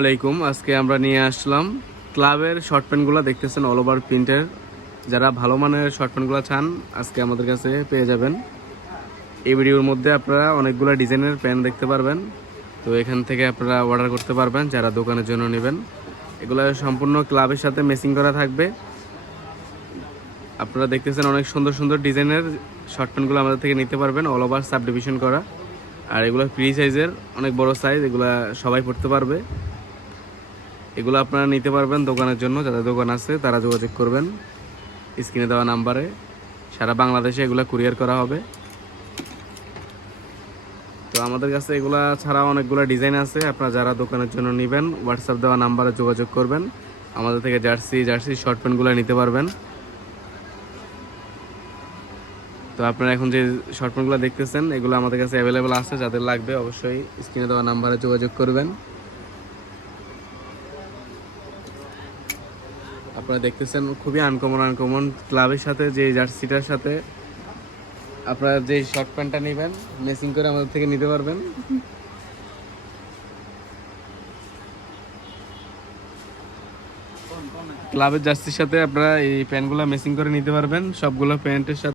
আলাইকুম। আজকে আমরা নিয়ে আসলাম ক্লাবের শর্ট প্যান্টগুলো দেখতেছেন অল ওভার প্রিন্টের। যারা ভালো মানের শর্ট প্যান্টগুলো চান আজকে আমাদের কাছে পেয়ে যাবেন। এই ভিডিওর মধ্যে আপনারা অনেকগুলো ডিজাইনের প্যান্ট দেখতে পারবেন, তো এখান থেকে আপনারা অর্ডার করতে পারবেন যারা দোকানের জন্য নেবেন। এগুলো সম্পূর্ণ ক্লাবের সাথে ম্যাচিং করা থাকবে। আপনারা দেখতেছেন অনেক সুন্দর সুন্দর ডিজাইনের শর্ট প্যান্টগুলো আমাদের থেকে নিতে পারবেন, অল ওভার সাব ডিভিশন করা। আর এগুলো ফ্রি সাইজের, অনেক বড় সাইজ, এগুলো সবাই পড়তে পারবে। এগুলো আপনারা নিতে পারবেন দোকানের জন্য, যাদের দোকান আছে তারা যোগাযোগ করবেন স্ক্রিনে দেওয়া নাম্বারে। সারা বাংলাদেশে এগুলো কুরিয়ার করা হবে। তো আমাদের কাছে এগুলা ছাড়াও অনেকগুলো ডিজাইন আছে। আপনারা যারা দোকানের জন্য নেবেন হোয়াটসঅ্যাপ দেওয়া নাম্বারে যোগাযোগ করবেন। আমাদের থেকে জার্সি শর্ট প্যান্টগুলো নিতে পারবেন। তো আপনারা এখন যে শর্ট প্যান্টগুলো দেখতেছেন এগুলো আমাদের কাছে অ্যাভেলেবেল আছে, যাদের লাগবে অবশ্যই স্ক্রিনে দেওয়া নাম্বারে যোগাযোগ করবেন। আপনারা দেখতেছেন খুবই আনকমন ক্লাবের সাথে যে জার্সিটার সাথে আপনারা যে শর্ট প্যান্টটা নেবেন ম্যাচিং করে আমাদের থেকে নিতে পারবেন। ক্লাবের জার্সির সাথে আপনারা এই প্যান্টগুলো ম্যাচিং করে নিতে পারবেন সবগুলো প্যান্টের সাথে।